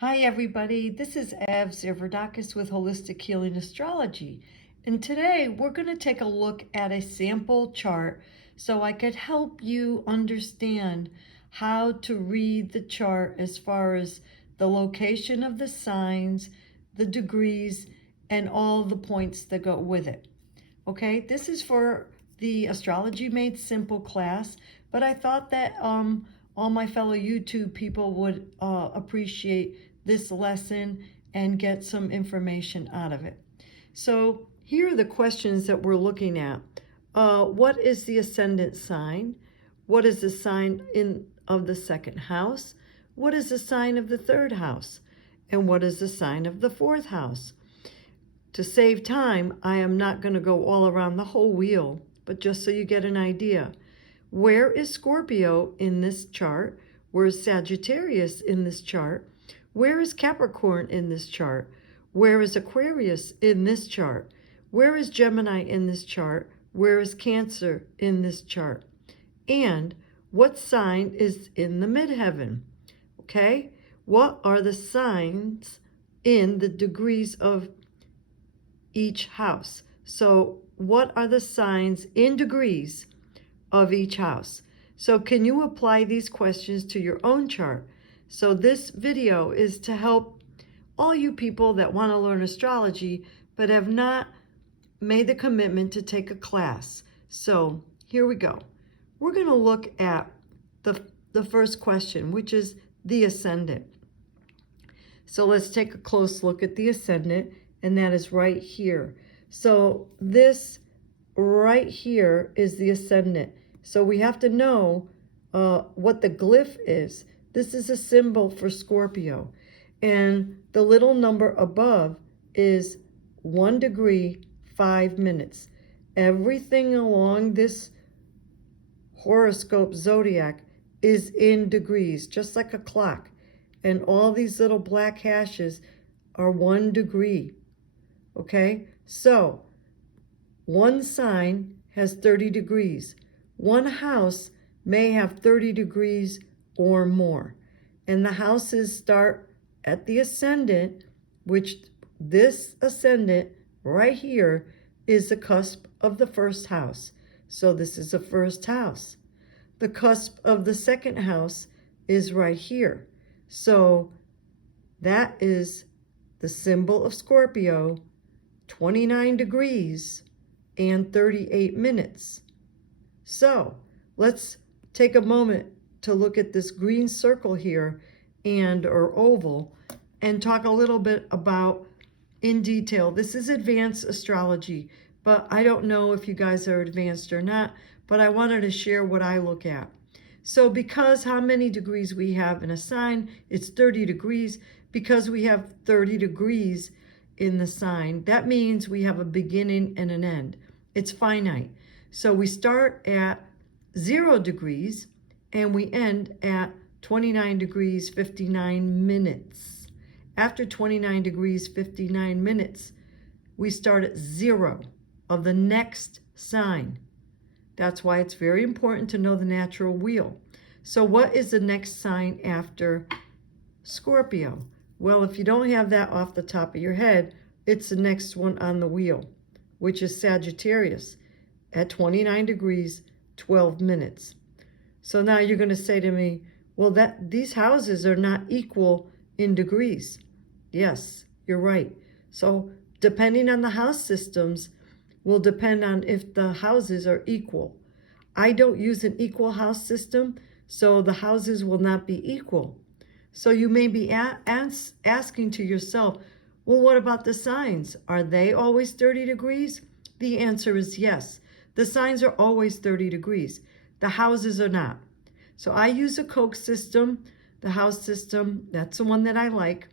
Hi everybody, this is Ev Zerverdakis with Holistic Healing Astrology. And today we're going to take a look at a sample chart so I could help you understand how to read the chart as far as the location of the signs, the degrees, and all the points that go with it. Okay, this is for the Astrology Made Simple class, but I thought that all my fellow YouTube people would appreciate this lesson and get some information out of it. So here are the questions that we're looking at. What is the ascendant sign? What is the sign of the second house? What is the sign of the third house? And what is the sign of the fourth house? To save time, I am not going to go all around the whole wheel, but just so you get an idea. Where is Scorpio in this chart? Where is Sagittarius in this chart? Where is Capricorn in this chart? Where is Aquarius in this chart? Where is Gemini in this chart? Where is Cancer in this chart? And what sign is in the midheaven? Okay? What are the signs in the degrees of each house? So what are the signs in degrees of each house? So can you apply these questions to your own chart? So this video is to help all you people that want to learn astrology but have not made the commitment to take a class. So here we go. We're going to look at the first question, which is the ascendant. So let's take a close look at the ascendant, and that is right here. So this right here is the ascendant. So we have to know what the glyph is. This is a symbol for Scorpio. And the little number above is 1 degree, 5 minutes. Everything along this horoscope zodiac is in degrees, just like a clock. And all these little black hashes are 1 degree. Okay? So, one sign has 30 degrees. One house may have 30 degrees or more. And the houses start at the ascendant, which this ascendant right here is the cusp of the first house. So this is the first house. The cusp of the second house is right here. So that is the symbol of Scorpio, 29 degrees and 38 minutes. So let's take a moment to look at this green circle here or oval and talk a little bit about in detail. This is advanced astrology, but I don't know if you guys are advanced or not, but I wanted to share what I look at. So because how many degrees we have in a sign, it's 30 degrees. Because we have 30 degrees in the sign, that means we have a beginning and an end. It's finite. So we start at 0 degrees and we end at 29 degrees, 59 minutes. After 29 degrees, 59 minutes, we start at 0 of the next sign. That's why it's very important to know the natural wheel. So what is the next sign after Scorpio? Well, if you don't have that off the top of your head, it's the next one on the wheel, which is Sagittarius at 29 degrees, 12 minutes. So now you're going to say to me, well, these houses are not equal in degrees. Yes, you're right. So depending on the house systems will depend on if the houses are equal. I don't use an equal house system, so the houses will not be equal. So you may be asking to yourself, well, what about the signs? Are they always 30 degrees? The answer is yes. The signs are always 30 degrees. The houses are not. So I use a Koch system, the house system. That's the one that I like.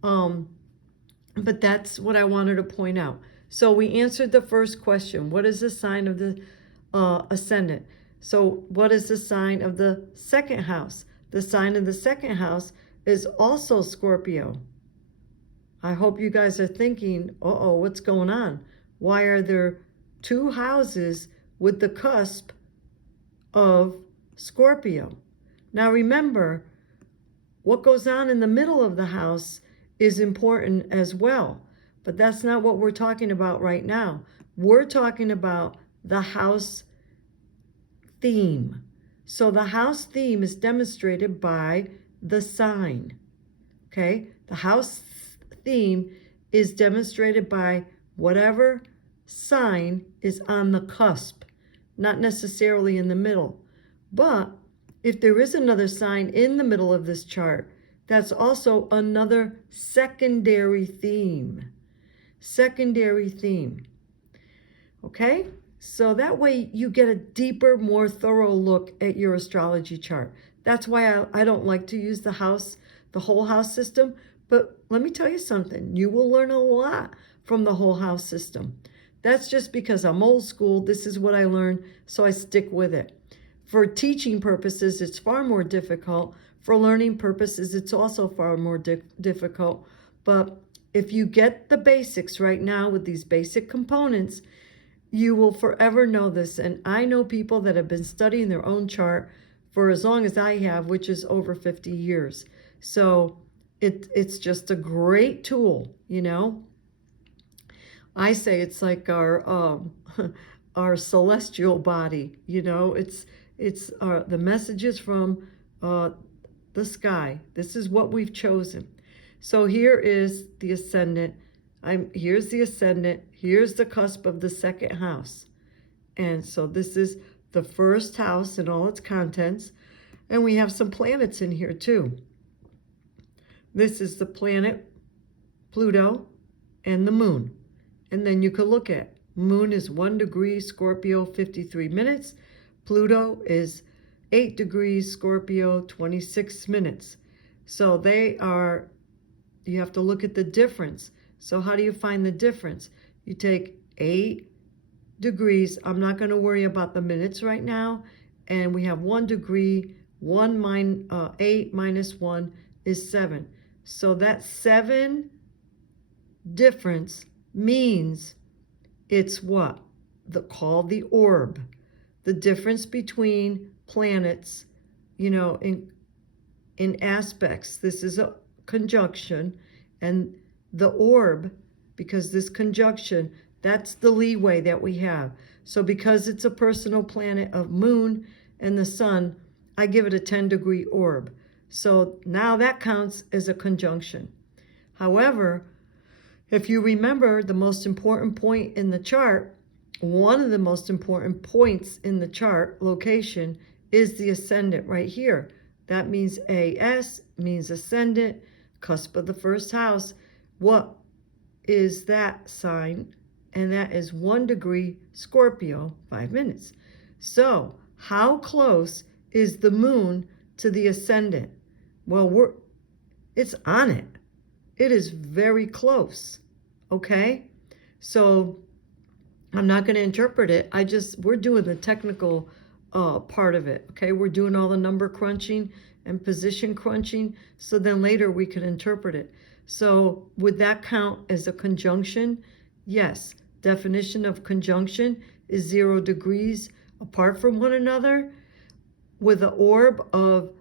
But that's what I wanted to point out. So we answered the first question. What is the sign of the ascendant? So what is the sign of the second house? The sign of the second house is also Scorpio. I hope you guys are thinking, uh-oh, what's going on? Why are there 2 houses with the cusp of Scorpio? Now remember, What goes on in the middle of the house is important as well. But that's not what we're talking about right now. We're talking about the house theme. So the house theme is demonstrated by the sign. Okay? The house theme is demonstrated by whatever sign is on the cusp, not necessarily in the middle. But if there is another sign in the middle of this chart, that's also another secondary theme. Secondary theme. Okay? So that way you get a deeper, more thorough look at your astrology chart. That's why I don't like to use the whole house system. But let me tell you something. You will learn a lot from the whole house system. That's just because I'm old school. This is what I learned, so I stick with it. For teaching purposes, it's far more difficult. For learning purposes, it's also far more difficult. But if you get the basics right now with these basic components, you will forever know this. And I know people that have been studying their own chart for as long as I have, which is over 50 years. So it's just a great tool, you know. I say it's like our our celestial body, you know. It's the messages from the sky. This is what we've chosen. So here is the ascendant. Here's the ascendant. Here's the cusp of the second house. And so this is the first house and all its contents. And we have some planets in here too. This is the planet Pluto and the moon. And then you could look at moon is 1 degree Scorpio, 53 minutes. Pluto is 8 degrees Scorpio, 26 minutes. So you have to look at the difference. So how do you find the difference? You take 8 degrees. I'm not going to worry about the minutes right now. And we have 1 degree. 8 minus 1 is 7. So that 7 difference means it's what? Called the orb. The difference between planets, you know, in aspects. This is a conjunction. And the orb, because this conjunction, that's the leeway that we have. So because it's a personal planet of moon and the sun, I give it a 10-degree orb. So now that counts as a conjunction. However, if you remember the most important point in the chart, one of the most important points in the chart location is the ascendant right here. That means AS, means ascendant, cusp of the first house. What is that sign? And that is 1 degree Scorpio, 5 minutes. So how close is the moon to the ascendant? Well, it's on it. It is very close. Okay? So I'm not going to interpret it. We're doing the technical part of it. Okay? We're doing all the number crunching and position crunching. So then later we can interpret it. So would that count as a conjunction? Yes. Definition of conjunction is 0 degrees apart from one another with an orb of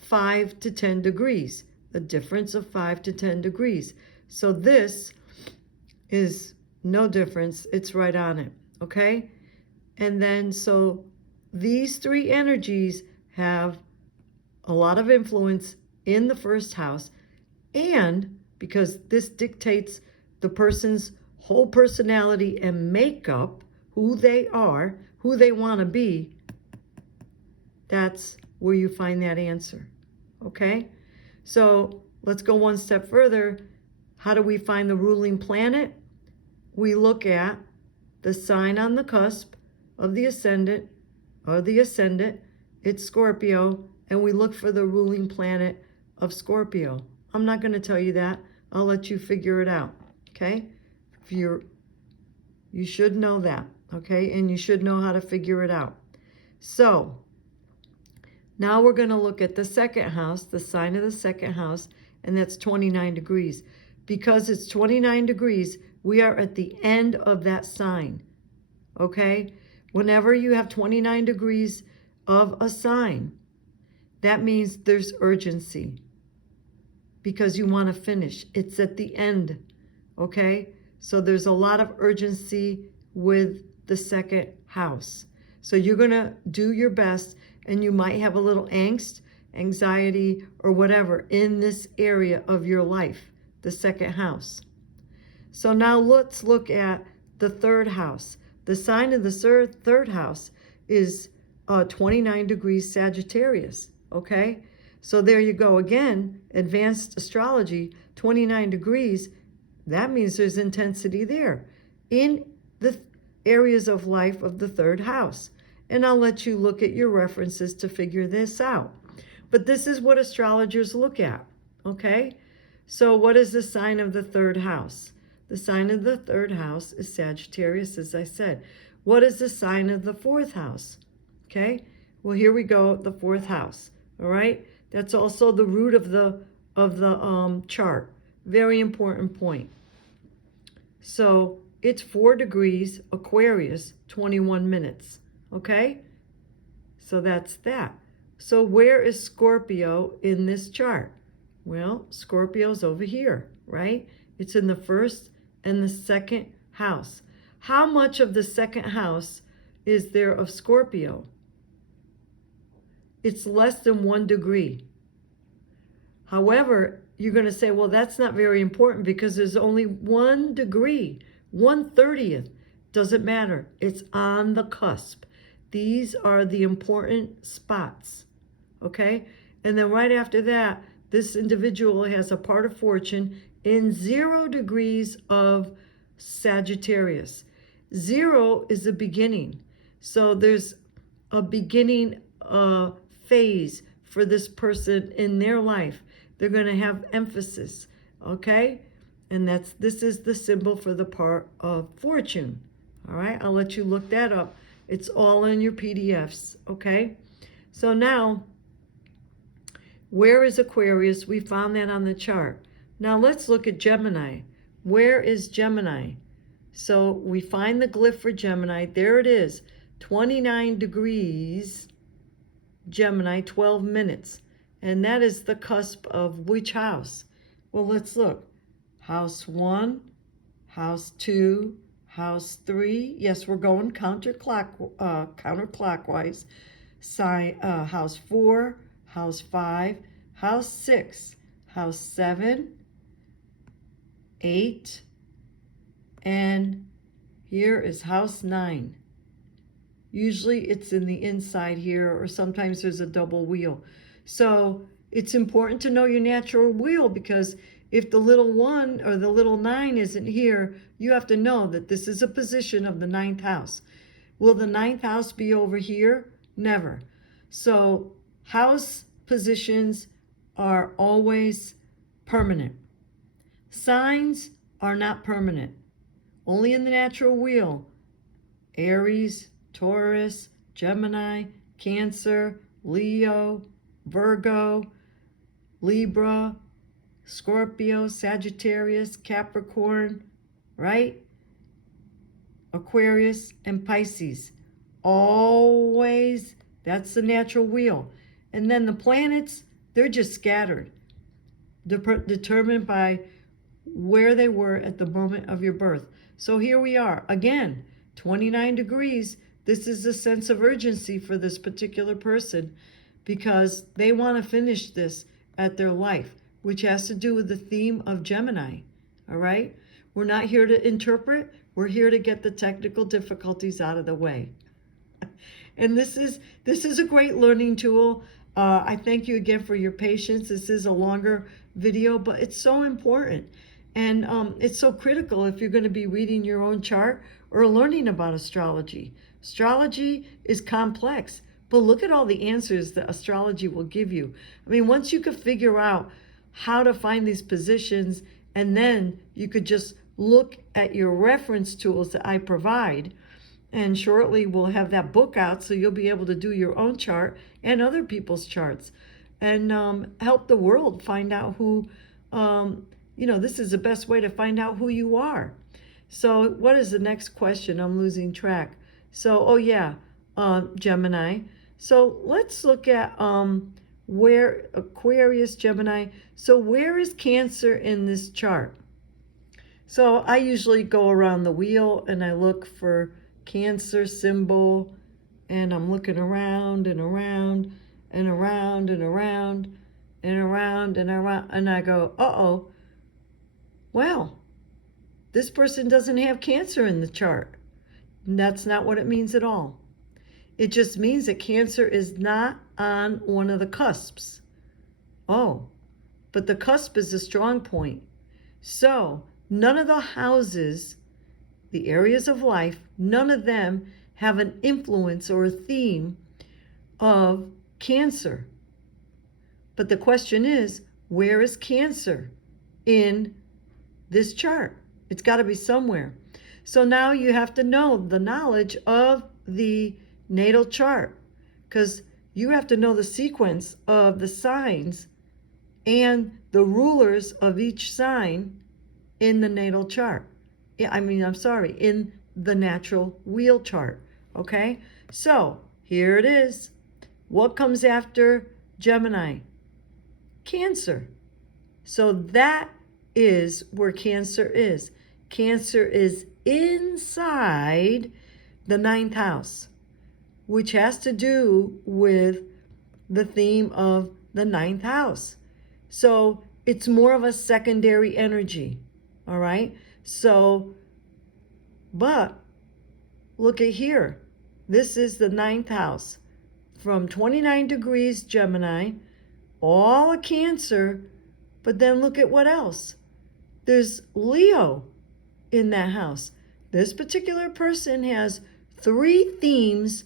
5 to 10 degrees. The difference of 5 to 10 degrees. So this is no difference. It's right on it. Okay? And then so these 3 energies have a lot of influence in the first house. And because this dictates the person's whole personality and makeup, who they are, who they want to be, that's where you find that answer. Okay? So let's go one step further. How do we find the ruling planet? We look at the sign on the cusp of the ascendant, it's Scorpio, and we look for the ruling planet of Scorpio. I'm not going to tell you that. I'll let you figure it out. Okay? You should know that. Okay? And you should know how to figure it out. So now we're going to look at the second house, the sign of the second house, and that's 29 degrees. Because it's 29 degrees, we are at the end of that sign. Okay? Whenever you have 29 degrees of a sign, that means there's urgency. because you want to finish. It's at the end, okay? So there's a lot of urgency with the second house. So you're going to do your best, and you might have a little angst, anxiety, or whatever in this area of your life, the second house. So now let's look at the third house. The sign of the third house is 29 degrees Sagittarius, okay? So there you go again, advanced astrology, 29 degrees, that means there's intensity there in the areas of life of the third house. And I'll let you look at your references to figure this out. But this is what astrologers look at, okay? So what is the sign of the third house? The sign of the third house is Sagittarius, as I said. What is the sign of the fourth house? Okay, well, here we go, the fourth house, all right? That's also the root of the chart. Very important point. So it's 4 degrees Aquarius, 21 minutes, okay? So that's that. So where is Scorpio in this chart? Well, Scorpio's over here, right? It's in the first and the second house. How much of the second house is there of Scorpio? It's less than 1 degree. However, you're going to say, well, that's not very important because there's only 1 degree, 1/30th. Doesn't matter. It's on the cusp. These are the important spots, okay? And then right after that, this individual has a part of fortune in 0 degrees of Sagittarius. 0 is the beginning. So there's a beginning phase for this person in their life. They're going to have emphasis, okay? And this is the symbol for the part of fortune. All right, I'll let you look that up. It's all in your PDFs, okay? So now, where is Aquarius? We found that on the chart. Now let's look at Gemini. Where is Gemini? So we find the glyph for Gemini. There it is, 29 degrees Gemini, 12 minutes. And that is the cusp of which house? Well, let's look. House 1, house 2, house 3. Yes, we're going counterclockwise. House 4, house 5, house 6, house 7, 8, and here is house 9. Usually it's in the inside here, or sometimes there's a double wheel. So it's important to know your natural wheel, because if the little 1 or the little 9 isn't here, you have to know that this is a position of the 9th house. Will the 9th house be over here? Never. So house positions are always permanent. Signs are not permanent. Only in the natural wheel. Aries, Taurus, Gemini, Cancer, Leo, Virgo, Libra, Scorpio, Sagittarius, Capricorn, right? Aquarius and Pisces. Always, that's the natural wheel. And then the planets, they're just scattered, determined by where they were at the moment of your birth. So here we are, again, 29 degrees. This is a sense of urgency for this particular person, because they want to finish this at their life, which has to do with the theme of Gemini, all right? We're not here to interpret. We're here to get the technical difficulties out of the way. And this is a great learning tool. I thank you again for your patience. This is a longer video, but it's so important. And it's so critical if you're going to be reading your own chart or learning about astrology. Astrology is complex, but look at all the answers that astrology will give you. I mean, once you could figure out how to find these positions, and then you could just look at your reference tools that I provide, and shortly we'll have that book out, so you'll be able to do your own chart and other people's charts, and help the world find out who, this is the best way to find out who you are. So what is the next question? I'm losing track. So, Gemini. So let's look at Where Aquarius, Gemini. So where is Cancer in this chart? So I usually go around the wheel and I look for Cancer symbol, and I'm looking around and around and around and around and around and around, and I go, uh-oh, well, this person doesn't have Cancer in the chart. And that's not what it means at all. It just means that Cancer is not on one of the cusps. Oh, but the cusp is a strong point. So none of the houses, the areas of life, none of them have an influence or a theme of Cancer. But the question is, where is Cancer in this chart? It's got to be somewhere. So now you have to know the knowledge of the natal chart, because you have to know the sequence of the signs and the rulers of each sign in the natal chart. In the natural wheel chart. Okay, so here it is. What comes after Gemini? Cancer. So that is where Cancer is. Cancer is inside the ninth house, which has to do with the theme of the ninth house. So it's more of a secondary energy. All right. So, but look at here. This is the ninth house from 29 degrees Gemini, all a Cancer. But then look at what else. There's Leo in that house. This particular person has 3 themes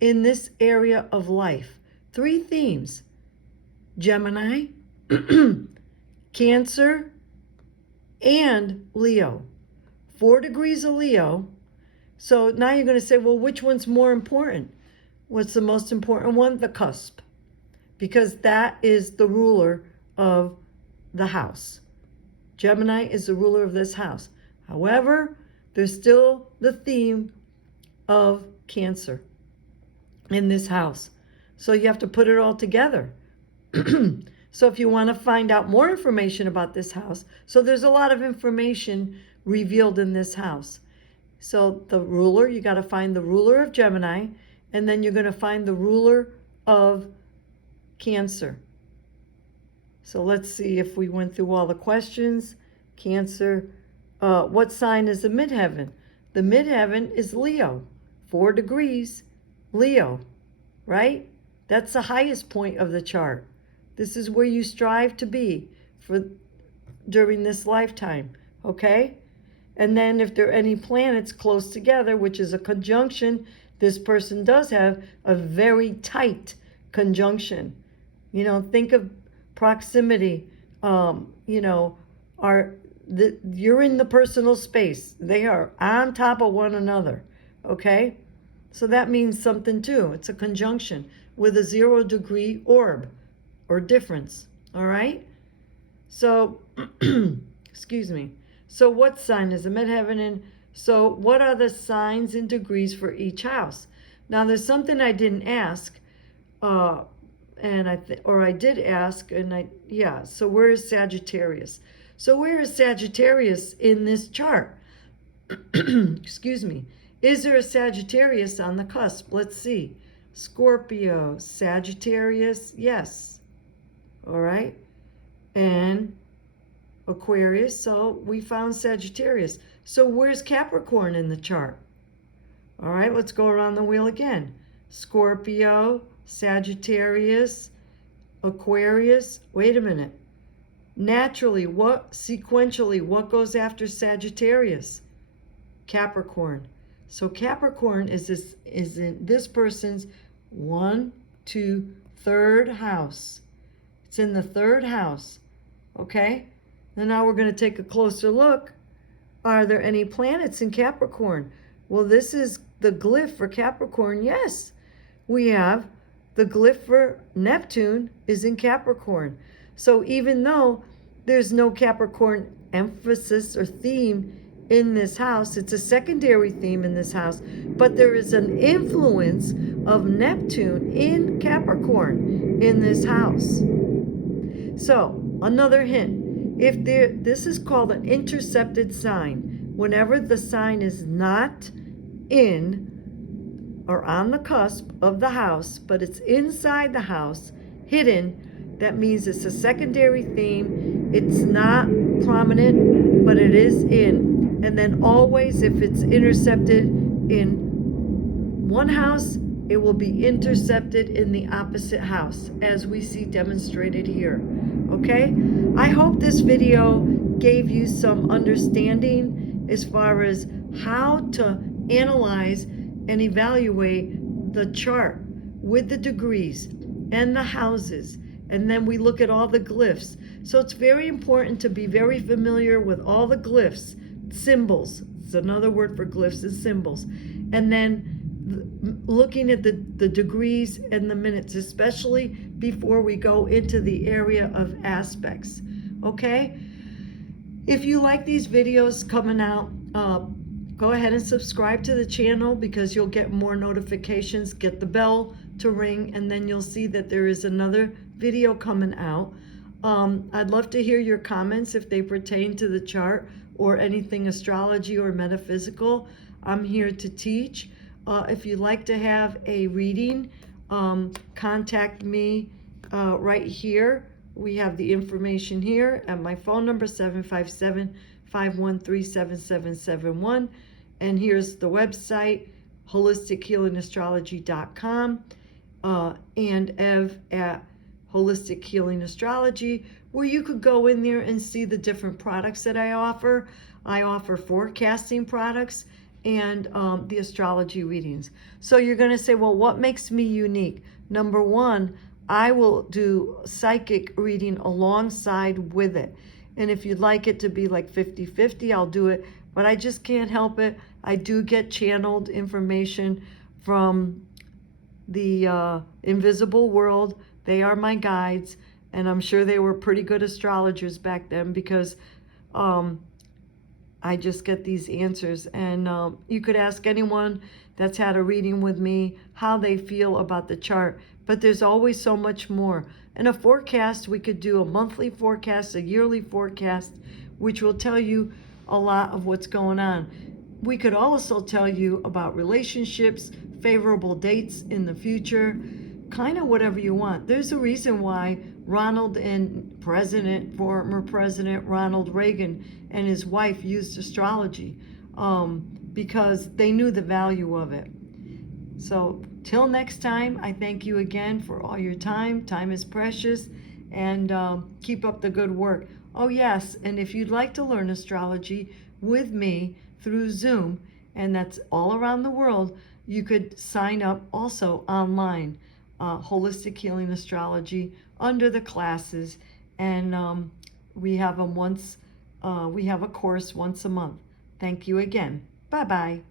in this area of life. 3 themes. Gemini, Cancer, and Leo. 4 degrees of Leo. So now you're going to say, well, which one's more important? What's the most important one? The cusp. Because that is the ruler of the house. Gemini is the ruler of this house. However, there's still the theme of Cancer in this house. So you have to put it all together. So if you want to find out more information about this house, so there's a lot of information revealed in this house. So the ruler, you got to find the ruler of Gemini, and then you're going to find the ruler of Cancer. So let's see if we went through all the questions. Cancer, what sign is the midheaven? The midheaven is Leo, 4 degrees, Leo, right? That's the highest point of the chart. This is where you strive to be during this lifetime, okay? And then if there are any planets close together, which is a conjunction, this person does have a very tight conjunction. You know, think of proximity. You're in the personal space. They are on top of one another, okay? So that means something too. It's a conjunction with a 0 degree orb or difference, all right? So, excuse me. So what sign is the midheaven in? So what are the signs and degrees for each house? Now there's something I didn't ask, I did ask, so where is Sagittarius? So where is Sagittarius in this chart? Excuse me. Is there a Sagittarius on the cusp? Let's see. Scorpio, Sagittarius, yes. All right. And Aquarius, so we found Sagittarius. So where's Capricorn in the chart? All right, let's go around the wheel again. Scorpio, Sagittarius, Aquarius. Wait a minute. Naturally, sequentially, what goes after Sagittarius? Capricorn. So Capricorn is in this person's 1, 2, 3rd house. It's in the 3rd house. Okay? And now we're going to take a closer look. Are there any planets in Capricorn? Well, this is the glyph for Capricorn. Yes, we have the glyph for Neptune is in Capricorn. So even though there's no Capricorn emphasis or theme in this house. It's a secondary theme in this house, but there is an influence of Neptune in Capricorn in this house. So, another hint, this is called an intercepted sign. Whenever the sign is not in or on the cusp of the house, but it's inside the house, hidden, that means it's a secondary theme. It's not prominent, but it is in. And then always, if it's intercepted in one house, it will be intercepted in the opposite house, as we see demonstrated here. Okay? I hope this video gave you some understanding as far as how to analyze and evaluate the chart with the degrees and the houses. And then we look at all the glyphs. So it's very important to be very familiar with all the glyphs, symbols. It's another word for glyphs is symbols. And then looking at the degrees and the minutes, especially before we go into the area of aspects. Okay? If you like these videos coming out, go ahead and subscribe to the channel, because you'll get more notifications. Get the bell to ring, and then you'll see that there is another video coming out. I'd love to hear your comments if they pertain to the chart or anything astrology or metaphysical. I'm here to teach. If you'd like to have a reading, contact me right here. We have the information here at my phone number, 757-513-7771. And here's the website, holistichealingastrology.com, and Ev at Holistic Healing Astrology, where you could go in there and see the different products that I offer. I offer forecasting products and the astrology readings. So you're going to say, well, what makes me unique? Number one, I will do psychic reading alongside with it. And if you'd like it to be like 50-50, I'll do it. But I just can't help it. I do get channeled information from the invisible world. They are my guides. And I'm sure they were pretty good astrologers back then, because I just get these answers. And you could ask anyone that's had a reading with me how they feel about the chart. But there's always so much more. In a forecast, we could do a monthly forecast, a yearly forecast, which will tell you a lot of what's going on. We could also tell you about relationships, favorable dates in the future, kind of whatever you want. There's a reason why Ronald and former President Ronald Reagan and his wife used astrology, because they knew the value of it. So till next time, I thank you again for all your time. Time is precious, and keep up the good work. Oh yes, and if you'd like to learn astrology with me through Zoom, and that's all around the world, you could sign up also online, Holistic Healing Astrology, under the classes, and we have them we have a course once a month. Thank you again. Bye-bye.